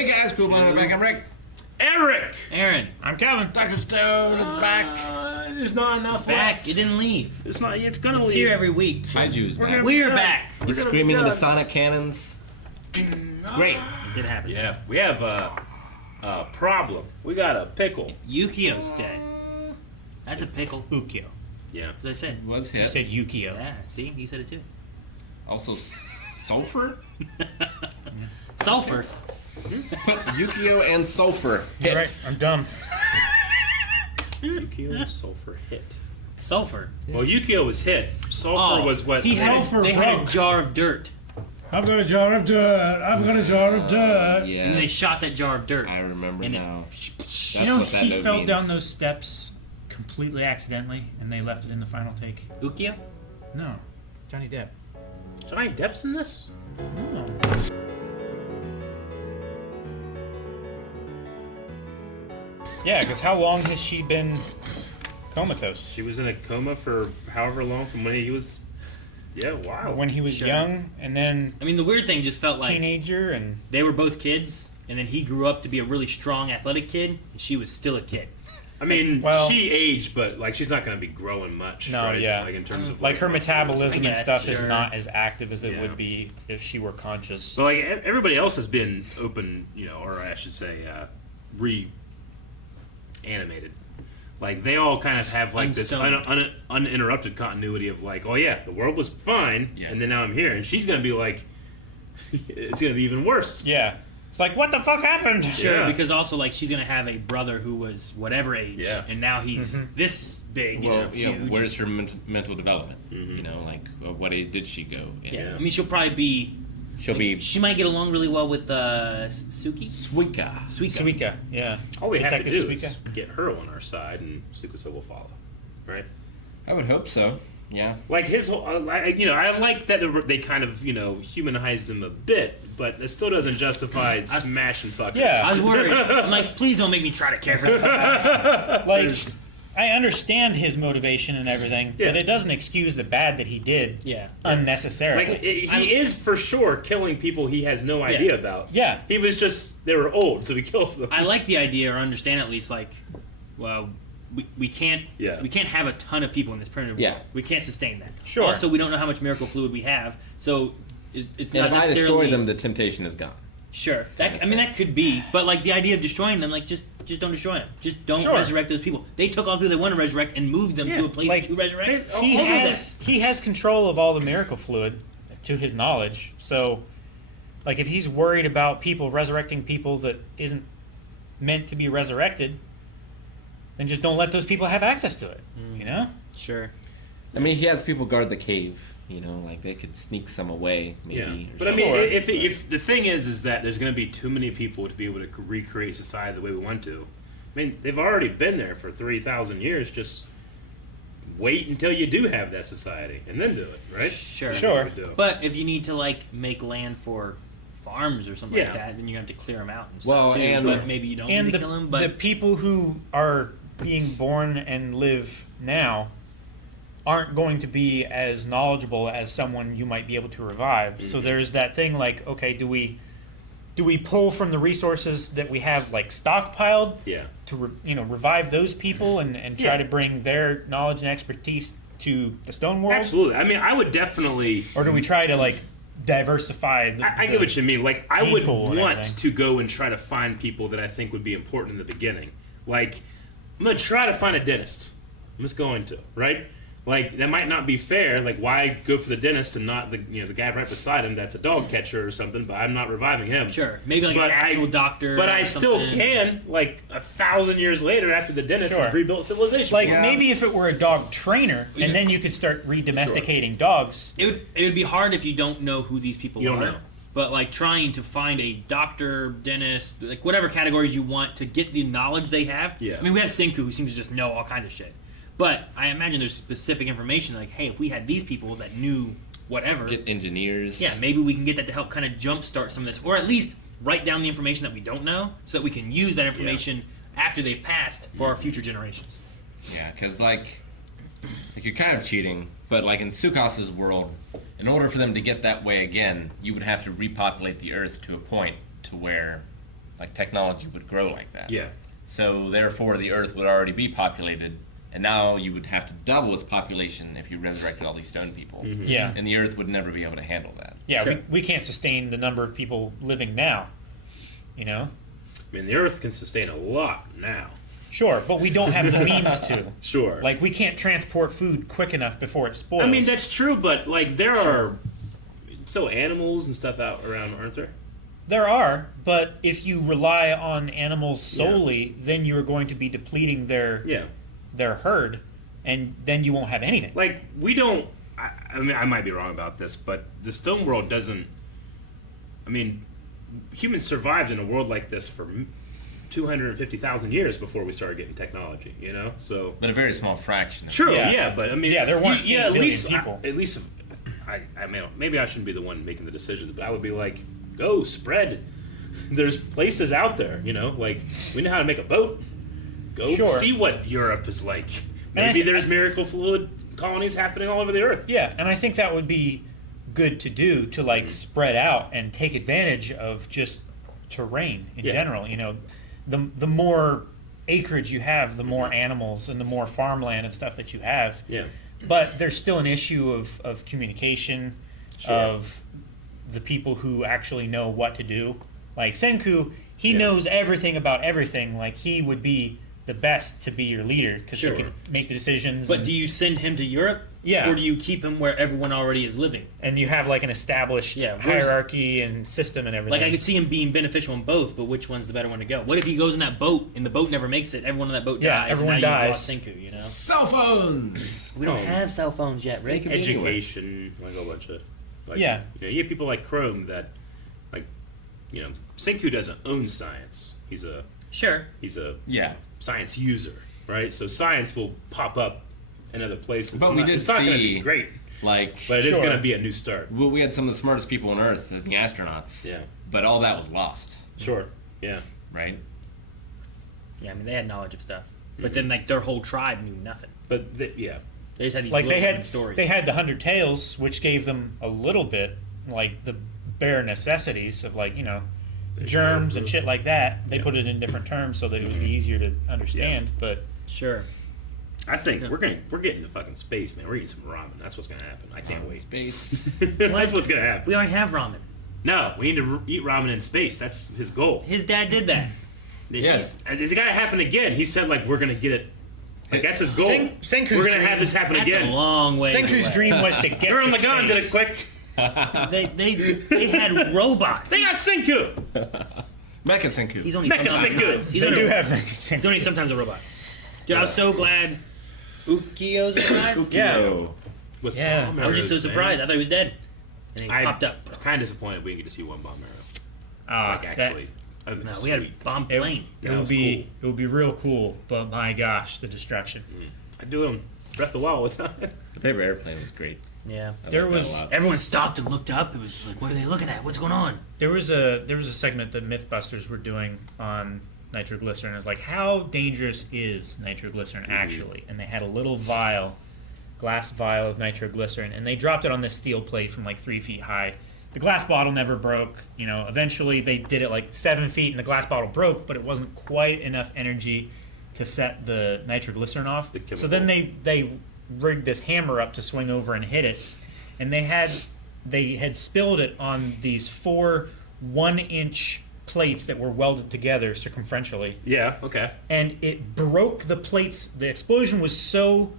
Hey guys, cool blender back. I'm Rick. Eric! Aaron. I'm Kevin. Dr. Stone is back. There's not enough Back. left. It didn't leave. It's not. It's gonna It's leave. here every week. Haiju's back. gonna- We're Yeah. back. He's gonna screaming be into done. sonic cannons. It's great. It did happen. Yeah, we have a problem. We got a pickle. Yukio's dead. That's a pickle. Ukyo. Yeah. As I said. Was You hit. said Yukio. Yeah, see? You said it too. Also, sulfur? Sulfur. Put Yukio and sulfur hit. Right, I'm dumb. Yukio sulfur hit. Sulfur. Well, Yukio was hit. Sulfur was what? He had Sulfur they had a broke. jar of dirt. I've got a jar of dirt. I've got a jar of dirt. Yeah. And they shot that jar of dirt. I remember And now. That's You know, what that he note fell means. down those steps completely accidentally, and they left it in the final take. Ukio? No, Johnny Depp. Johnny Depp's in this? No. Yeah, because how long has she been comatose? She was in a coma for however long from when he was. Yeah, wow. When he was Sure. young, and then I mean, the weird thing just felt like teenager, and they were both kids, and then he grew up to be a really strong, athletic kid, and she was still a kid. I mean, Well- she aged, but like she's not going to be growing much. No, right? yeah. Like in terms of like her metabolism I and guess, stuff is sure. not as active as it Yeah. would be if she were conscious. So like everybody else has been open, or I should say, reanimated. Like they all kind of have like this uninterrupted continuity of like, oh yeah, the world was fine, Yeah. and then now I'm here, and she's gonna be like, it's gonna be even worse. Yeah, it's like, what the fuck happened? Sure, Yeah. because also like she's gonna have a brother who was whatever age, Yeah. and now he's this big. Well, huge. where's her mental development? You know, like, what age did she go in? Yeah. I mean, she'll probably be. She'll be She might get along really well with Suki. Suika. Suika, yeah. All we have to Detective do Suika. is get her on our side, and Sukasa will follow, right? I would hope so. Yeah. Like his whole, I like that they kind of, humanized him a bit, but it still doesn't justify smashing fuckers. Yeah. I was worried. I'm like, please don't make me try to care for this. Like, I understand his motivation and everything, Yeah. but it doesn't excuse the bad that he did Yeah. unnecessarily. Like he is for sure killing people he has no idea about. Yeah. He was just they were old, so he kills them. I like the idea, or understand at least, like, well, we can't Yeah. we can't have a ton of people in this primitive world. Yeah. We can't sustain that. Sure. Also, we don't know how much miracle fluid we have, so it's And not if I necessarily. destroy them, the temptation is gone. Sure. I mean, that could be, but like the idea of destroying them, like just don't destroy them. Just don't Sure. resurrect those people. They took all the people they want to resurrect and moved them to a place like, to resurrect. Oh, he all of has control of all the miracle fluid, to his knowledge. So, like, if he's worried about people resurrecting people that isn't meant to be resurrected, then just don't let those people have access to it. You know? Sure. I mean, he has people guard the cave. Like they could sneak some away, maybe. Yeah, or but I something. mean, if the thing is that there's going to be too many people to be able to recreate society the way we want to. I mean, they've already been there for 3,000 years. Just wait until you do have that society, and then do it, right? Sure. Sure. Do it. But if you need to like make land for farms or something Yeah. like that, then you have to clear them out and stuff. Well, too. and- So maybe you don't And need the, to kill them. the But people who are being born and live now aren't going to be as knowledgeable as someone you might be able to revive. So there's that thing like, okay, do we pull from the resources that we have like stockpiled Yeah. to revive those people and try Yeah. to bring their knowledge and expertise to the stone world? Absolutely. I mean, I would definitely. Or do we try to like diversify the, I get what you mean. Like, I would people and want everything. to go and try to find people that I think would be important in the beginning. Like, I'm going to try to find a dentist. I'm just going to, right? Like, that might not be fair. Like, why go for the dentist and not the guy right beside him that's a dog catcher or something, but I'm not reviving him. sure, maybe like But an actual doctor. But or I still something. can, like, 1,000 years later after the dentist Sure. has rebuilt civilization. like Yeah. maybe if it were a dog trainer and then you could start redomesticating dogs. It would be hard if you don't know who these people You don't are. know. But like trying to find a doctor, dentist, like whatever categories you want to get the knowledge they have. Yeah. I mean, we have Senku who seems to just know all kinds of shit. But I imagine there's specific information like, hey, if we had these people that knew whatever, Get engineers. yeah, maybe we can get that to help kind of jumpstart some of this, or at least write down the information that we don't know, so that we can use that information after they've passed for our future generations. Yeah, because like you're kind of cheating, but like in Sukasa's world, in order for them to get that way again, you would have to repopulate the Earth to a point to where like technology would grow like that. Yeah. So therefore, the Earth would already be populated, and now you would have to double its population if you resurrected all these stone people. Yeah. And the Earth would never be able to handle that. Yeah, Sure. we can't sustain the number of people living now. You know? I mean, the Earth can sustain a lot now. Sure, but we don't have the means to. Sure. Like, we can't transport food quick enough before it spoils. I mean, that's true, but like there are still animals and stuff out around, aren't there? There are, but if you rely on animals solely, then you're going to be depleting Yeah. their herd, and then you won't have anything. Like we don't. I mean, I might be wrong about this, but the stone world doesn't. I mean, humans survived in a world like this for 250,000 years before we started getting technology. You know, so. But a very small fraction. True. Yeah. Yeah, but I mean, Yeah, there weren't Yeah, 8 at billion least people. at least. I mean, maybe I shouldn't be the one making the decisions, but I would be like, go spread. There's places out there, you know, like we know how to make a boat. Go Sure. see what Europe is like. And Maybe there's miracle fluid colonies happening all over the earth. Yeah, and I think that would be good to do, to like spread out and take advantage of just terrain in Yeah. general. You know, the more acreage you have, the more animals and the more farmland and stuff that you have. Yeah. But there's still an issue of communication, Sure. of the people who actually know what to do. Like Senku, he Yeah. knows everything about everything. Like, he would be the best to be your leader because Sure. he can make the decisions. But and, do you send him to Europe? Yeah. Or do you keep him where everyone already is living? and you have like an established Yeah, where's- hierarchy and system and everything. Like, I could see him being beneficial in both, but which one's the better one to go? What if he goes in that boat and the boat never makes it? Everyone on that boat Yeah, dies. everyone and now dies. You've lost Senku, you know? Cell phones! We don't Oh. have cell phones yet, Rick. Make it- Education, like a whole bunch of. Like, Yeah. You know, you have people like Chrome that, like, you know, Senku doesn't own science. He's a Sure. Yeah. science user, right? So science will pop up in other places. But It's we not- did it's not going to be see- great, Like, but it is Sure. going to be a new start. well, we had some of the smartest people on Earth, the astronauts. Yeah. But all that was lost, Sure. Yeah. right? Yeah, I mean, they had knowledge of stuff. But then, like, their whole tribe knew nothing. But yeah. They just had these like little they had stories. they had the 100 Tales, which gave them a little bit, like the bare necessities of, like, you know, germs and shit like that. They Yeah. put it in different terms so that it would be easier to understand. But Sure. I think we're getting to fucking space, man. We're eating some ramen. That's what's gonna happen. I can't wait. Space. That's what's gonna happen. We already have ramen. No, we need to eat ramen in space. That's his goal. His dad did that. Yes. And it's gotta happen again. He said like we're gonna get it. Like that's his goal. Senku's We're gonna dream- have this happen That's again. a long way. Senku's away. dream was to get They're on to the gun. Did it space. quick. They had robots. They got Senku. Mecha Senku. He's only Mecha sometimes. Senku. He's They only, do have he's only sometimes a robot. Dude, I was so glad Ukio's alive. Yeah. Yo. With Yeah. bomb I was just so arrows, surprised. man. I thought he was dead. And then he I popped up. kind of disappointed we didn't get to see one bomb arrow. Like that- actually. That'd No, been we had a sweet. bomb it, plane. it That would was be it would be real cool, but my gosh, the destruction. I do it on Breath of the Wild all the time. The paper airplane was great. Yeah. I There liked that was- a lot. Everyone stopped and looked up. It was like, what are they looking at? What's going on? There was a segment that Mythbusters were doing on nitroglycerin. It was like, how dangerous is nitroglycerin actually? And they had a little glass vial of nitroglycerin, and they dropped it on this steel plate from like 3 feet high. The glass bottle never broke. You know, eventually they did it like 7 feet, and the glass bottle broke, but it wasn't quite enough energy to set the nitroglycerin off. The So then they rigged this hammer up to swing over and hit it, and they had spilled it on these 4 1-inch plates that were welded together circumferentially, Yeah. Okay. and it broke the plates. The explosion was so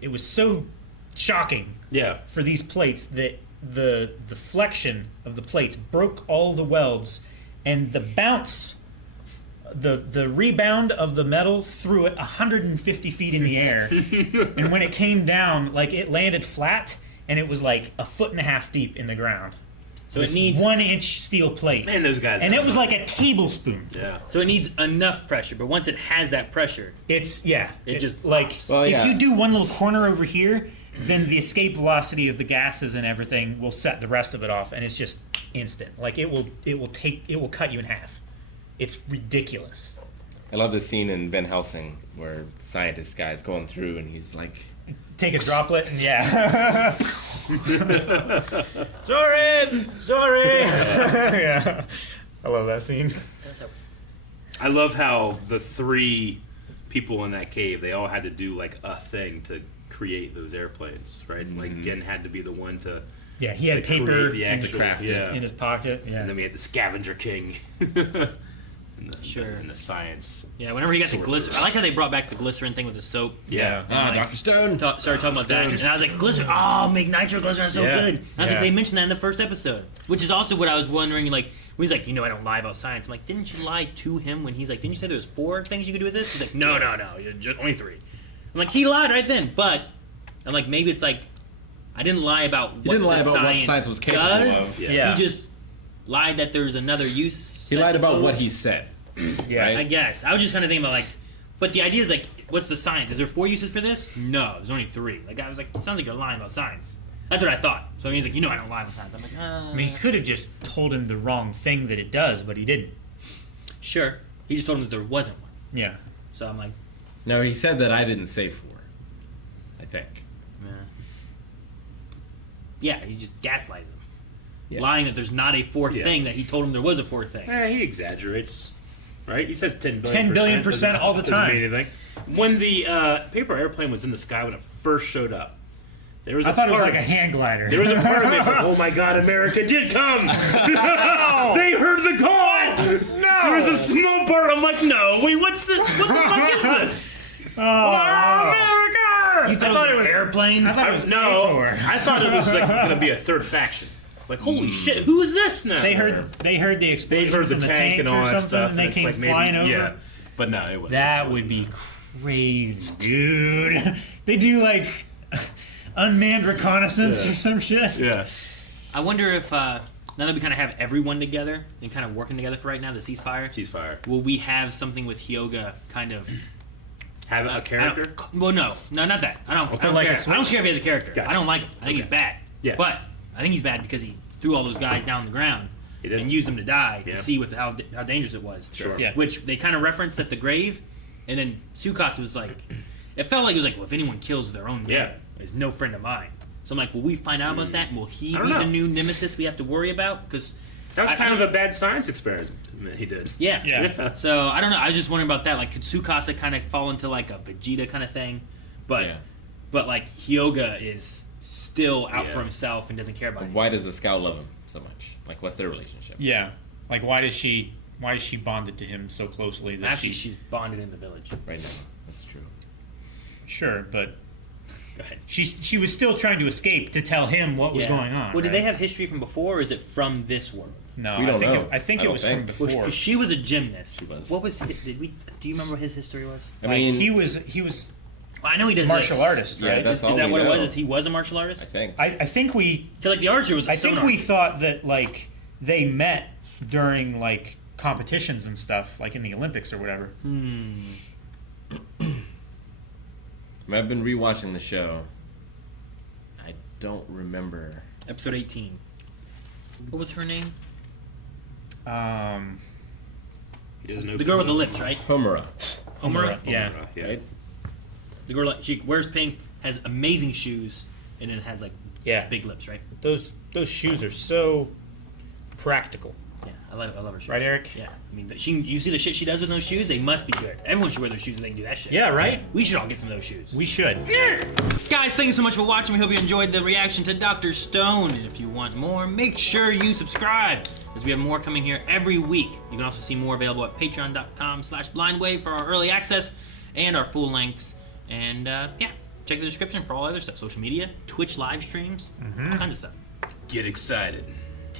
it was so shocking Yeah. for these plates that the flexion of the plates broke all the welds, and the bounce, the rebound of the metal threw it 150 feet in the air, and when it came down, like, it landed flat, and it was like 1.5 feet deep in the ground. So This it needs 1-inch steel plate, Man, those guys. and have it was fun. like a tablespoon. Yeah. so it needs enough pressure, but once it has that pressure, It just like pops. Well, if yeah. you do one little corner over here, then the escape velocity of the gases and everything will set the rest of it off, and it's just instant. Like, it will cut you in half. It's ridiculous. I love the scene in Van Helsing where the scientist guy's going through and he's like, Take a droplet and yeah. sorry. Yeah. I love that scene. I love how the 3 people in that cave, they all had to do like a thing to create those airplanes, right? Like Gen had to be the one to Yeah, he had to paper create the in, actual, craft it. yeah. in his pocket. Yeah. And then we had the scavenger king. And the science. Yeah, whenever he got the Sorcerer. glycerin, I like how they brought back the glycerin thing with the soap. Yeah. Ah, like- Dr. Stone. Started talking about that, and I was like, glycerin. Oh, make nitro-glycerin so Yeah. good. And I was like, Yeah. they mentioned that in the first episode, which is also what I was wondering. Like, when he's like, I don't lie about science. I'm like, didn't you lie to him when he's like, didn't you say there was 4 things you could do with this? He's like, no, just only 3. I'm like, he lied right then, but I'm like, maybe it's like, I didn't lie about what didn't lie the about what science science was capable does. of. Yeah. He just lied that there's another use. He I lied about what suppose. he said. Yeah. Right? I guess. I was just kind of thinking about, like, but the idea is, like, what's the science? Is there 4 uses for this? No, there's only 3. Like, I was like, it sounds like you're lying about science. That's what I thought. So he's like, I don't lie about science. I'm like, I mean, he could have just told him the wrong thing that it does, but he didn't. Sure. He just told him that there wasn't one. Yeah. So I'm like, No, he said that I didn't say 4. I think. yeah, he just gaslighted him. Yeah. Lying that there's not a 4th Yeah. thing that he told him there was a 4th thing. He exaggerates, right? He says 10 billion. 10 billion percent all the doesn't time. mean anything. When the paper airplane was in the sky when it first showed up, there was I a thought it was part- like a hang glider. There was a part of me that's like, oh my God, America did come! They heard the call! No! There was a small part. I'm like, no, wait, what the fuck is this? America! You thought it was an airplane? I thought it was No, Ator. I thought it was like going to be a third faction. Like, holy shit, who is this now? They heard the explosion They heard the from tank and all or that something, stuff, and they it's came like maybe, flying over. Yeah, but no, it wasn't. That It would wasn't. be crazy, dude. They do like unmanned reconnaissance Yeah. or some shit. Yeah. I wonder if, now that we kind of have everyone together and kind of working together for right now, the ceasefire, will we have something with Hyoga kind of... Have a character? Well, no, not that. I don't like a care. I don't care if he has a character. Gotcha. I don't like him. I think he's bad. Yeah. But I think he's bad because he threw all those guys down the ground He did. and used them to die Yeah. to see how dangerous it was. Sure. Yeah. Which they kind of referenced at the grave, and then Tsukasa was like, it felt like it was like, well, if anyone kills their own man, Yeah. is no friend of mine. So I'm like, will we find out about that? And will he I be don't the know. new nemesis we have to worry about? Because That was kind of a bad science experiment he did. yeah. Yeah. So I don't know. I was just wondering about that. Like, could Tsukasa kind of fall into like a Vegeta kind of thing? But Yeah. but like Hyoga is still out Yeah. for himself and doesn't care about it. Why does the Scout love him so much? Like, what's their relationship? Yeah. Like, why is she bonded to him so closely that Actually, she's bonded in the village. Right now. That's true. sure, but Go ahead. she was still trying to escape to tell him what was Yeah. going on. Well, did right? they have history from before, or is it from this world? No, We don't know. I think I it don't was think. from before. Because she was a gymnast. She was. What was? Did we? Do you remember what his history was? I Like, mean, he was Well, I know he does martial this. artist, Yeah, right? that's Is all that we what it know. was? Is he was a martial artist? I think. I think we Because like the archer was. A I stone think we archer. thought that like they met during like competitions and stuff, like in the Olympics or whatever. I mean, I've been rewatching the show. I don't remember. Episode 18. What was her name? He doesn't know The girl with the lips, right? Homura, Homura. Yeah. Yeah. right? The girl, like, she wears pink, has amazing shoes, and then has like Yeah. big lips, right? Those shoes are so practical, Yeah, I love her shoes. right, Eric? Yeah, I mean, you see the shit she does with those shoes? They must be good. Everyone should wear those shoes if they can do that shit. Yeah, right. We should all get some of those shoes. We should. Guys, thank you so much for watching. We hope you enjoyed the reaction to Dr. Stone. And if you want more, make sure you subscribe, as we have more coming here every week. You can also see more available at patreon.com/blindwave for our early access and our full lengths. And yeah, check the description for all other stuff. Social media, Twitch live streams, all kinds of stuff. Get excited.